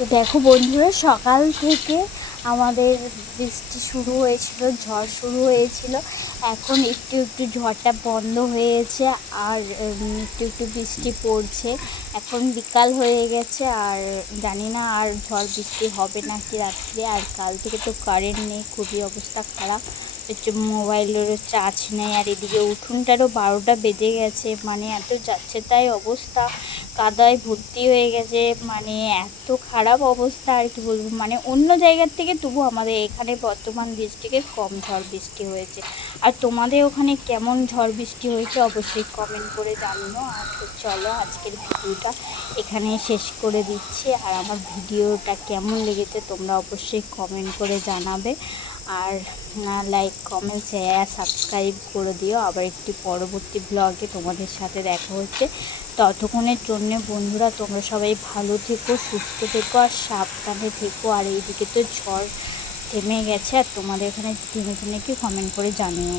তো দেখো বন্ধুরা, সকাল থেকে আমাদের বৃষ্টি শুরু হয়েছিল, ঝড় শুরু হয়েছিল। এখন একটু একটু ঝড়টা বন্ধ হয়েছে আর একটু একটু বৃষ্টি পড়ছে। এখন বিকাল হয়ে গেছে আর জানি না আর ঝড় বৃষ্টি হবে না কি রাত্রে। আর কাল থেকে তো কারেন্ট নেই, খুবই অবস্থা খারাপ। হচ্ছে মোবাইলেরও চার্জ নেই আর এদিকে উঠোনটারও বারোটা বেজে গেছে মানে এত যাচ্ছে তাই অবস্থা। কাদায় ভর্তি হয়ে গেছে। মানে এত খারাপ অবস্থা আর কি বলব? মানে অন্য জায়গার থেকে তবু আমাদের এখানে বর্তমান ডিস্ট্রিক্টে কম ঝড় বৃষ্টি হয়েছে। আর তোমাদের ওখানে কেমন ঝড় বৃষ্টি হয়েছে অবশ্যই কমেন্ট করে জানিও। আর তো চলো আজকের ভিডিওটা এখানে শেষ করে দিচ্ছি। আর আমার ভিডিওটা কেমন লেগেছে তোমরা অবশ্যই কমেন্ট করে জানাবে। আর লাইক কমেন্ট শেয়ার সাবস্ক্রাইব করে দিও। আবার একটি পরবর্তী ব্লগে তোমাদের সাথে দেখা হচ্ছে। ততক্ষণের জন্য বন্ধুরা, তোমরা সবাই ভালো থেকো, সুস্থ থেকো, আর সাবধানে থেকো। আর এইদিকে তো ঝড় থেমে গেছে, আর তোমাদের এখানে থেমে থেমে কি কমেন্ট করে জানিও।